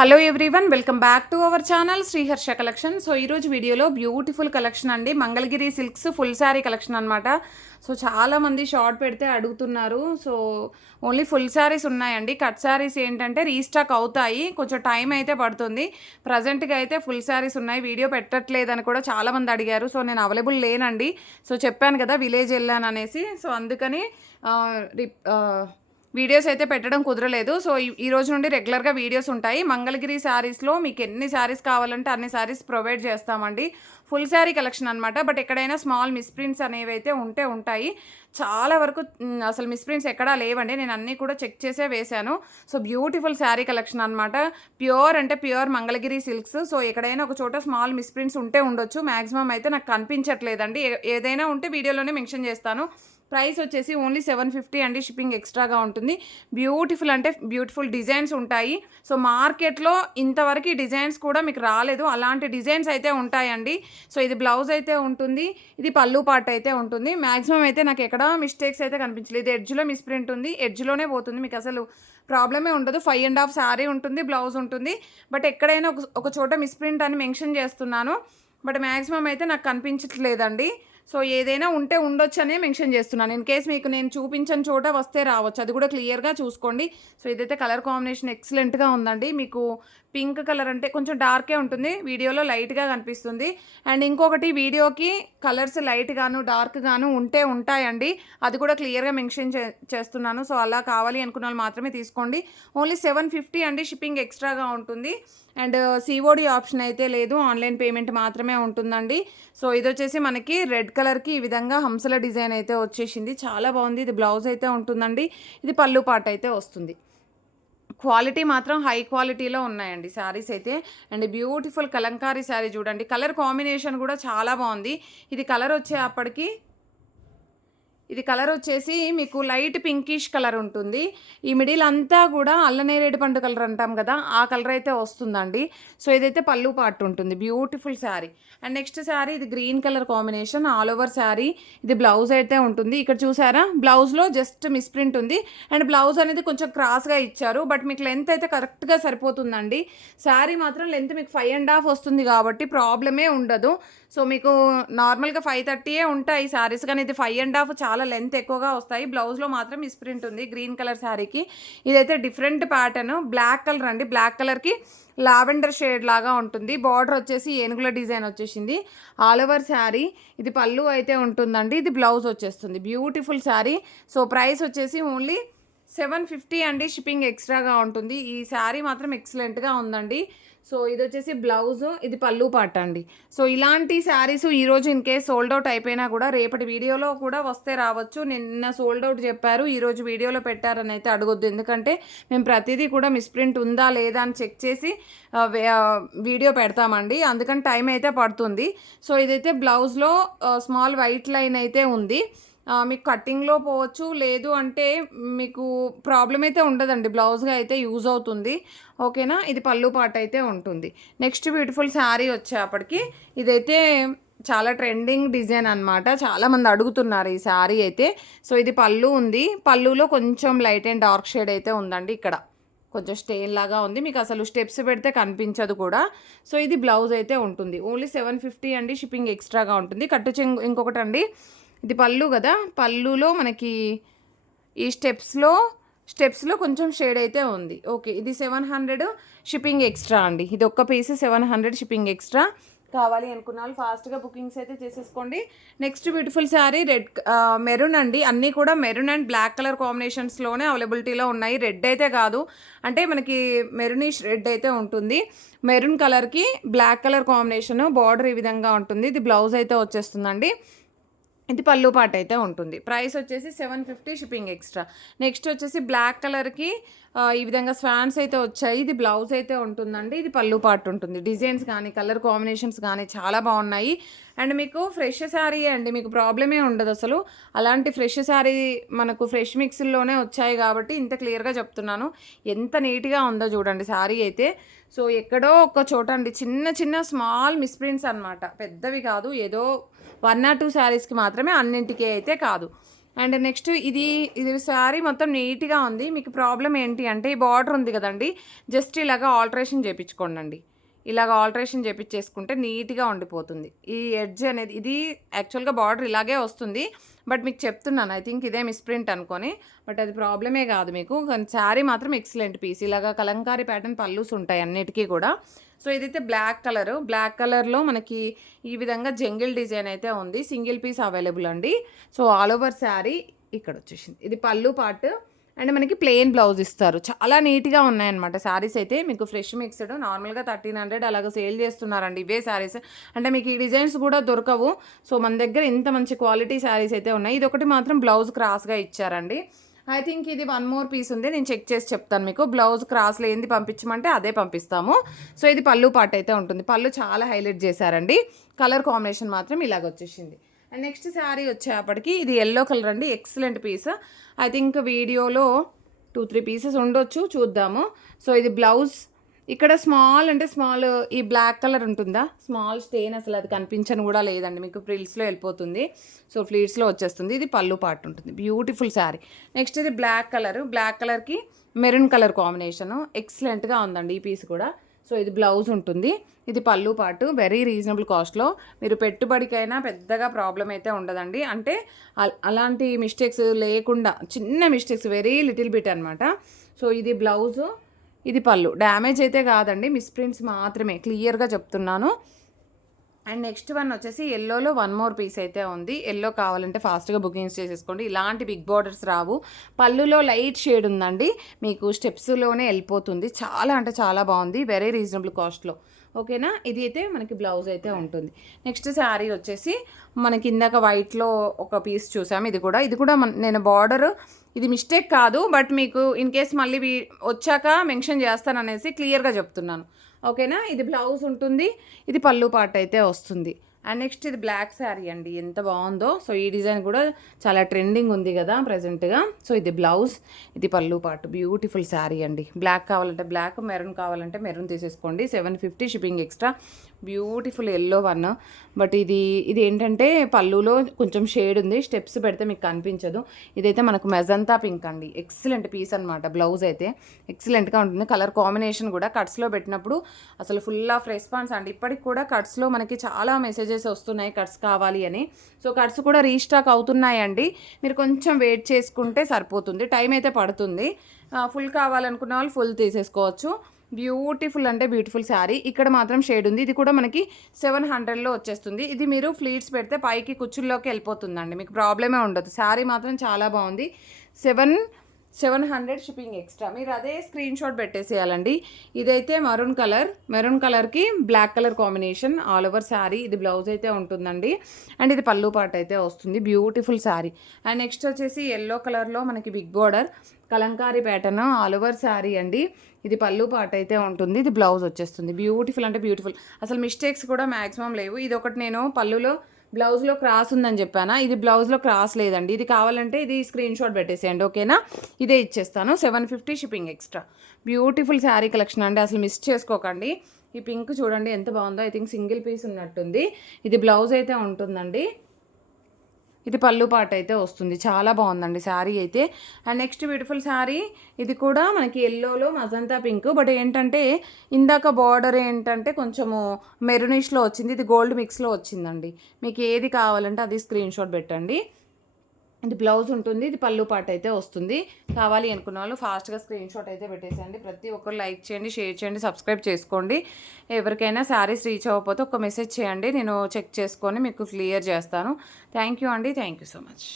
Hello everyone, welcome back to our channel Sriharsha collection. So ఈరోజు వీడియోలో beautiful collection అండి, Mangalagiri silks full sari collection అనమాట. So చాలామంది షార్ట్ పెడితే అడుగుతున్నారు. సో ఓన్లీ ఫుల్ శారీస్ ఉన్నాయండి. కట్ శారీస్ ఏంటంటే రీస్టాక్ అవుతాయి, కొంచెం టైం అయితే పడుతుంది. ప్రజెంట్గా అయితే ఫుల్ శారీస్ ఉన్నాయి, వీడియో పెట్టట్లేదని కూడా చాలామంది అడిగారు. సో నేను అవైలబుల్ లేనండి. సో చెప్పాను కదా విలేజ్ వెళ్ళాను అనేసి, సో అందుకని వీడియోస్ అయితే పెట్టడం కుదరలేదు. సో ఈ రోజు నుండి రెగ్యులర్గా వీడియోస్ ఉంటాయి. మంగళగిరి శారీస్లో మీకు ఎన్ని శారీస్ కావాలంటే అన్ని శారీస్ ప్రొవైడ్ చేస్తామండి. ఫుల్ శారీ కలెక్షన్ అనమాట. బట్ ఎక్కడైనా స్మాల్ మిస్ప్రింట్స్ అనేవి అయితే ఉంటాయి. చాలా వరకు అసలు మిస్ప్రింట్స్ ఎక్కడా లేవండి, నేను అన్నీ కూడా చెక్ చేసే వేశాను. సో బ్యూటిఫుల్ శారీ కలెక్షన్ అనమాట. ప్యూర్ అంటే ప్యూర్ మంగళగిరి సిల్క్స్. సో ఎక్కడైనా ఒక చోట స్మాల్ మిస్ప్రింట్స్ ఉండొచ్చు, మ్యాక్సిమం అయితే నాకు కనిపించట్లేదండి. ఏదైనా ఉంటే వీడియోలోనే మెన్షన్ చేస్తాను. ప్రైస్ వచ్చేసి ఓన్లీ 750 అండి, షిప్పింగ్ ఎక్స్ట్రాగా ఉంటుంది. బ్యూటిఫుల్ అంటే బ్యూటిఫుల్ డిజైన్స్ ఉంటాయి. సో మార్కెట్లో ఇంతవరకు ఈ డిజైన్స్ కూడా మీకు రాలేదు, అలాంటి డిజైన్స్ అయితే ఉంటాయండి. సో ఇది బ్లౌజ్ అయితే ఉంటుంది, ఇది పళ్ళు పార్ట్ అయితే ఉంటుంది. మ్యాక్సిమం అయితే నాకు ఎక్కడ మిస్టేక్స్ అయితే కనిపించలేదు. ఇది ఎడ్జ్లో మిస్ప్రింట్ ఉంది, ఎడ్జ్లోనే పోతుంది, మీకు అసలు ప్రాబ్లమే ఉండదు. 5.5 శారీ ఉంటుంది, బ్లౌజ్ ఉంటుంది. బట్ ఎక్కడైనా ఒక చోట మిస్ప్రింట్ అని మెన్షన్ చేస్తున్నాను, బట్ మ్యాక్సిమం అయితే నాకు కనిపించట్లేదండి. సో ఏదైనా ఉంటే ఉండొచ్చనే మెన్షన్ చేస్తున్నాను. ఇన్ కేస్ మీకు నేను చూపించని చోట వస్తే రావచ్చు, అది కూడా క్లియర్గా చూసుకోండి. సో ఇదైతే కలర్ కాంబినేషన్ ఎక్సలెంట్గా ఉందండి. మీకు పింక్ కలర్ అంటే కొంచెం డార్కే ఉంటుంది, వీడియోలో లైట్గా కనిపిస్తుంది. అండ్ ఇంకొకటి, వీడియోకి కలర్స్ లైట్గాను డార్క్గాను ఉంటాయండి, అది కూడా క్లియర్గా మెన్షన్ చేస్తున్నాను. సో అలా కావాలి అనుకున్న వాళ్ళు మాత్రమే తీసుకోండి. ఓన్లీ 750 అండి, షిప్పింగ్ ఎక్స్ట్రాగా ఉంటుంది. అండ్ సిఓడి ఆప్షన్ అయితే లేదు, ఆన్లైన్ పేమెంట్ మాత్రమే ఉంటుందండి. సో ఇది వచ్చేసి మనకి రెడ్ కలర్కి ఈ విధంగా హంసల డిజైన్ అయితే వచ్చేసింది, చాలా బాగుంది. ఇది బ్లౌజ్ అయితే ఉంటుందండి, ఇది పళ్ళు పాట అయితే వస్తుంది. క్వాలిటీ మాత్రం హై క్వాలిటీలో ఉన్నాయండి శారీస్ అయితే. అండ్ బ్యూటిఫుల్ కలంకారీ శారీ చూడండి, కలర్ కాంబినేషన్ కూడా చాలా బాగుంది. ఇది కలర్ వచ్చేప్పటికి ఇది కలర్ వచ్చేసి మీకు లైట్ పింకిష్ కలర్ ఉంటుంది. ఈ మిడిల్ అంతా కూడా అల్లనేరేడు పండు కలర్ అంటాం కదా, ఆ కలర్ అయితే వస్తుందండి. సో ఇదైతే పళ్ళు పార్ట్ ఉంటుంది, beautiful sari. And next sari, ఇది green colour combination all over sari. ఇది బ్లౌజ్ అయితే ఉంటుంది. ఇక్కడ చూసారా, బ్లౌజ్లో జస్ట్ మిస్ప్రింట్ ఉంది. అండ్ బ్లౌజ్ అనేది కొంచెం క్రాస్గా ఇచ్చారు, బట్ మీకు లెంత్ అయితే కరెక్ట్గా సరిపోతుందండి. శారీ మాత్రం లెంత్ మీకు 5.5 వస్తుంది కాబట్టి ప్రాబ్లమే ఉండదు. సో మీకు నార్మల్గా 530 ఉంటాయి శారీస్, కానీ ఇది 5.5 చాలా లెంత్ ఎక్కువగా వస్తాయి. బ్లౌజ్లో మాత్రం మిస్ప్రింట్ ఉంది గ్రీన్ కలర్ శారీకి. ఇదైతే డిఫరెంట్ ప్యాటర్న్, బ్లాక్ కలర్ అండి, బ్లాక్ కలర్కి లావెండర్ షేడ్ లాగా ఉంటుంది. బార్డర్ వచ్చేసి ఏనుగుల డిజైన్ వచ్చేసింది ఆల్ ఓవర్ శారీ. ఇది పళ్ళు అయితే ఉంటుందండి, ఇది బ్లౌజ్ వచ్చేస్తుంది. బ్యూటిఫుల్ శారీ. సో ప్రైస్ వచ్చేసి ఓన్లీ 750 అండి, షిప్పింగ్ ఎక్స్ట్రాగా ఉంటుంది. ఈ శారీ మాత్రం ఎక్సలెంట్గా ఉందండి. సో ఇది వచ్చేసి బ్లౌజ్, ఇది పళ్ళు పాట అండి. సో ఇలాంటి శారీస్ ఈరోజు ఇన్ కేస్ సోల్డ్ అవుట్ అయిపోయినా కూడా రేపటి వీడియోలో కూడా వస్తే రావచ్చు. నిన్న సోల్డ్ అవుట్ చెప్పారు, ఈరోజు వీడియోలో పెట్టారని అయితే అడగొద్దు, ఎందుకంటే మేము ప్రతిదీ కూడా మిస్ప్రింట్ ఉందా లేదా అని చెక్ చేసి వీడియో పెడతామండి, అందుకని టైం అయితే పడుతుంది. సో ఇదైతే బ్లౌజ్లో స్మాల్ వైట్ లైన్ అయితే ఉంది. మీకు కట్టింగ్లో పోవచ్చు, లేదు అంటే మీకు ప్రాబ్లం అయితే ఉండదండి, బ్లౌజ్గా అయితే యూజ్ అవుతుంది. ఓకేనా, ఇది పళ్ళు పాట అయితే ఉంటుంది. నెక్స్ట్ బ్యూటిఫుల్ శారీ వచ్చేప్పటికి ఇదైతే చాలా ట్రెండింగ్ డిజైన్ అనమాట, చాలామంది అడుగుతున్నారు ఈ శారీ అయితే. సో ఇది పళ్ళు ఉంది, పళ్ళులో కొంచెం లైట్ అండ్ డార్క్ షేడ్ అయితే ఉందండి, ఇక్కడ కొంచెం స్టెయిన్ లాగా ఉంది, మీకు అసలు స్టెప్స్ పెడితే కనిపించదు కూడా. సో ఇది బ్లౌజ్ అయితే ఉంటుంది. ఓన్లీ 750 అండి, షిప్పింగ్ ఎక్స్ట్రాగా ఉంటుంది. కట్టు చెంగు ఇంకొకటి అండి, ఇది పళ్ళు కదా, పళ్ళులో మనకి ఈ స్టెప్స్లో కొంచెం షేడ్ అయితే ఉంది. ఓకే, ఇది 700 షిప్పింగ్ ఎక్స్ట్రా అండి, ఇది ఒక్క పీస్ 700 షిప్పింగ్ ఎక్స్ట్రా. కావాలి అనుకున్న వాళ్ళు ఫాస్ట్గా బుకింగ్స్ అయితే చేసేసుకోండి. Next beautiful sari red maroon అండి, అన్నీ కూడా మెరూన్ అండ్ బ్లాక్ కలర్ కాంబినేషన్స్లోనే అవైలబిలిటీలో ఉన్నాయి. రెడ్ అయితే కాదు, అంటే మనకి మెరూనిష్ రెడ్ అయితే ఉంటుంది. మెరూన్ కలర్కి బ్లాక్ కలర్ కాంబినేషన్, బార్డర్ ఈ విధంగా ఉంటుంది. ఇది బ్లౌజ్ అయితే వచ్చేస్తుందండి, ఇది పళ్ళు పాట అయితే ఉంటుంది. ప్రైస్ వచ్చేసి 750 షిప్పింగ్ ఎక్స్ట్రా. నెక్స్ట్ వచ్చేసి బ్లాక్ కలర్కి ఈ విధంగా స్వాన్స్ అయితే వచ్చాయి, ఇది బ్లౌజ్ అయితే ఉంటుందండి, ఇది పళ్ళు పాట ఉంటుంది. డిజైన్స్ కానీ కలర్ కాంబినేషన్స్ కానీ చాలా బాగున్నాయి. అండ్ మీకు ఫ్రెష్ శారీ అండి, మీకు ప్రాబ్లమే ఉండదు అసలు. అలాంటి ఫ్రెష్ శారీ మనకు ఫ్రెష్ మిక్స్లోనే వచ్చాయి కాబట్టి ఇంత క్లియర్గా చెప్తున్నాను. ఎంత నీట్గా ఉందో చూడండి శారీ అయితే. సో ఎక్కడో ఒక చోట అండి, చిన్న చిన్న స్మాల్ మిస్ప్రింట్స్ అనమాట, పెద్దవి కాదు, ఏదో 1 or 2 శారీస్కి మాత్రమే, అన్నింటికి అయితే కాదు. అండ్ నెక్స్ట్ ఇది శారీ మొత్తం నీట్‌గా ఉంది. మీకు ప్రాబ్లమ్ ఏంటి అంటే ఈ బార్డర్ ఉంది కదండీ! జస్ట్ ఇలాగా ఆల్టరేషన్ చేపించుకోండండి. ఇలాగ ఆల్టరేషన్ చేపించేసుకుంటే నీట్‌గా ఉండిపోతుంది. ఈ ఎడ్జ్ అనేది ఇది యాక్చువల్‌గా బార్డర్ ఇలాగే వస్తుంది. బట్ మీకు చెప్తున్నాను ఐ థింక్ ఇదే మిస్‌ప్రింట్ అనుకోని. బట్ అది ప్రాబ్లమే కాదు మీకు. కానీ శారీ మాత్రం ఎక్సలెంట్ పీస్. ఇలాగ కలంకారీ ప్యాటర్న్ పల్లూస్ ఉంటాయి అన్నిటికి కూడా. సో ఇదైతే బ్లాక్ కలరు. బ్లాక్ కలర్‌లో మనకి ఈ విధంగా జంగిల్ డిజైన్ అయితే ఉంది. సింగిల్ పీస్ అవైలబుల్ అండి. సో ఆల్ ఓవర్ శారీ ఇక్కడొచ్చేసింది. ఇది పల్లు పార్ట్ అండ్ మనకి ప్లెయిన్ బ్లౌజ్ ఇస్తారు. చాలా నీట్‌గా ఉన్నాయన్నమాట శారీస్ అయితే. మీకు ఫ్రెష్ మిక్స్‌డ్ నార్మల్‌గా 1300 అలాగా సేల్ చేస్తున్నారండి ఇవే శారీస్. అంటే మీకు ఈ డిజైన్స్ కూడా దొరకవు. సో మన దగ్గర ఇంత మంచి క్వాలిటీ శారీస్ అయితే ఉన్నాయి. ఇదొకటి మాత్రం బ్లౌజ్ క్రాస్‌గా ఇచ్చారండి. ఐ థింక్ ఇది వన్ మోర్ పీస్ ఉంది. నేను చెక్ చేసి చెప్తాను మీకు. బ్లౌజ్ క్రాస్‌లో ఏంది పంపించమంటే అదే పంపిస్తాము. సో ఇది పల్లు పార్ట్ అయితే ఉంటుంది. పల్లు చాలా హైలైట్ చేశారండి. కలర్ కాంబినేషన్ మాత్రం ఇలాగొచ్చేసింది. అండ్ నెక్స్ట్ శారీ వచ్చేప్పటికి ఇది యెల్లో కలర్ అండి. Excellent piece. ఐ థింక్ వీడియోలో 2, 3 పీసెస్ ఉండొచ్చు, చూద్దాము. సో ఇది బ్లౌజ్ ఇక్కడ స్మాల్ అంటే స్మాల్ ఈ బ్లాక్ కలర్ ఉంటుందా, స్మాల్ స్టెయిన్ అసలు అది కనిపించని కూడా లేదండి. మీకు ఫ్రిల్స్లో వెళ్ళిపోతుంది. సో ఫ్లీట్స్లో వచ్చేస్తుంది. ఇది పల్లు పార్ట్ ఉంటుంది. బ్యూటిఫుల్ శారీ. నెక్స్ట్ ఇది బ్లాక్ కలర్కి మెరూన్ కలర్ కాంబినేషను ఎక్సలెంట్గా ఉందండి ఈ పీస్ కూడా. సో ఇది బ్లౌజ్ ఉంటుంది. ఇది పల్లు పార్ట్. వెరీ రీజనబుల్ కాస్ట్లో మీరు పెట్టుబడికైనా పెద్దగా ప్రాబ్లం అయితే ఉండదండి. అంటే అలాంటి మిస్టేక్స్ లేకుండా చిన్న మిస్టేక్స్ వెరీ లిటిల్ బిట్ అనమాట. సో ఇది బ్లౌజు, ఇది పల్లు. డ్యామేజ్ అయితే కాదండి, మిస్ప్రింట్స్ మాత్రమే, క్లియర్గా చెప్తున్నాను. అండ్ నెక్స్ట్ వన్ వచ్చేసి ఎల్లోలో వన్ మోర్ పీస్ అయితే ఉంది. ఎల్లో కావాలంటే ఫాస్ట్గా బుకింగ్స్ చేసేసుకోండి. ఇలాంటి బిగ్ బార్డర్స్ రావు. పళ్ళులో లైట్ షేడ్ ఉందండి. మీకు స్టెప్స్లోనే వెళ్ళిపోతుంది. చాలా అంటే చాలా బాగుంది. వెరీ రీజనబుల్ కాస్ట్లో. ఓకేనా. ఇది అయితే మనకి బ్లౌజ్ అయితే ఉంటుంది. నెక్స్ట్ శారీ వచ్చేసి మనకి ఇందాక వైట్లో ఒక పీస్ చూసాము. ఇది కూడా నేను బార్డర్ ఇది మిస్టేక్ కాదు, బట్ మీకు ఇన్ కేస్ మళ్ళీ వచ్చాక మెన్షన్ చేస్తాననేసి క్లియర్గా చెప్తున్నాను. ఓకేనా. ఇది బ్లౌజ్ ఉంటుంది. ఇది పల్లు పార్ట్ అయితే వస్తుంది. అండ్ నెక్స్ట్ ఇది బ్లాక్ శారీ అండి. ఎంత బాగుందో. సో ఈ డిజైన్ కూడా చాలా ట్రెండింగ్ ఉంది కదా ప్రజెంట్గా. సో ఇది బ్లౌజ్, ఇది పల్లు పార్ట్. బ్యూటిఫుల్ శారీ అండి. బ్లాక్ కావాలంటే బ్లాక్, మెరూన్ కావాలంటే మెరూన్ తీసేసుకోండి. 750 shipping extra. Beautiful yellow one. But ఇది ఏంటంటే పళ్ళులో కొంచెం షేడ్ ఉంది. స్టెప్స్ పెడితే మీకు కనిపించదు. ఇదైతే మనకు మెజంతా పింక్ అండి. ఎక్సలెంట్ పీస్ అనమాట. బ్లౌజ్ అయితే ఎక్సలెంట్గా ఉంటుంది. కలర్ కాంబినేషన్ కూడా కట్స్లో పెట్టినప్పుడు అసలు ఫుల్ ఆఫ్ రెస్పాన్స్ అండి. ఇప్పటికి కూడా కట్స్లో మనకి చాలా మెసేజెస్ వస్తున్నాయి కట్స్ కావాలి అని. సో కట్స్ కూడా రీస్టాక్ అవుతున్నాయండి. మీరు కొంచెం వెయిట్ చేసుకుంటే సరిపోతుంది. టైం అయితే పడుతుంది. ఫుల్ కావాలనుకున్న వాళ్ళు ఫుల్ తీసేసుకోవచ్చు. బ్యూటిఫుల్ అంటే బ్యూటిఫుల్ శారీ. ఇక్కడ మాత్రం షేడ్ ఉంది. ఇది కూడా మనకి 700లో వచ్చేస్తుంది. ఇది మీరు ఫ్లీట్స్ పెడితే పైకి కుచ్చుల్లోకి వెళ్ళిపోతుందండి. మీకు ప్రాబ్లమే ఉండదు. శారీ మాత్రం చాలా బాగుంది. 700 షిప్పింగ్ ఎక్స్ట్రా. మీరు అదే స్క్రీన్ షాట్ పెట్టేసేయాలండి. ఇదైతే మెరూన్ కలర్కి black colour combination all over sari. ఇది బ్లౌజ్ అయితే ఉంటుందండి. అండ్ ఇది పల్లు పార్ట్ అయితే వస్తుంది. బ్యూటిఫుల్ శారీ. అండ్ నెక్స్ట్ వచ్చేసి ఎల్లో కలర్లో మనకి big border Kalamkari pattern all over sari అండి. ఇది పల్లు పార్ట్ అయితే ఉంటుంది. ఇది బ్లౌజ్ వచ్చేస్తుంది. బ్యూటిఫుల్ అంటే బ్యూటిఫుల్. అసలు మిస్టేక్స్ కూడా మ్యాక్సిమం లేవు. ఇది ఒకటి నేను పళ్ళులో బ్లౌజ్లో క్రాస్ ఉందని చెప్పానా, ఇది బ్లౌజ్లో క్రాస్ లేదండి. ఇది కావాలంటే ఇది స్క్రీన్ షాట్ పెట్టేసేయండి. ఓకేనా. ఇదే ఇచ్చేస్తాను. 750 shipping extra. Beautiful sari collection అండి. అసలు మిస్ చేసుకోకండి. ఈ పింక్ చూడండి ఎంత బాగుందో. ఐ థింక్ సింగిల్ పీస్ ఉన్నట్టుంది. ఇది బ్లౌజ్ అయితే ఉంటుందండి. ఇది పల్లు పార్ట్ అయితే వస్తుంది. చాలా బాగుందండి శారీ అయితే. And next beautiful sari. ఇది కూడా మనకి ఎల్లోలో మజంతా పింక్. బట్ ఏంటంటే ఇందాక బార్డర్ ఏంటంటే కొంచెము మెరూనిష్లో వచ్చింది. ఇది గోల్డ్ మిక్స్లో వచ్చిందండి. మీకు ఏది కావాలంటే అది స్క్రీన్ షాట్ పెట్టండి. ఇది బ్లౌజ్ ఉంటుంది. ఇది పల్లు పార్ట్ అయితే వస్తుంది. కావాలి అనుకున్న వాళ్ళు ఫాస్ట్గా స్క్రీన్ షాట్ అయితే పెట్టేసేయండి. ప్రతి ఒక్కరు లైక్ చేయండి, షేర్ చేయండి, సబ్స్క్రైబ్ చేసుకోండి. ఎవరికైనా శారీస్ రీచ్ అవ్వకపోతే ఒక మెసేజ్ చేయండి. నేను చెక్ చేసుకొని మీకు క్లియర్ చేస్తాను. థ్యాంక్ యూ అండి. Thank you so much.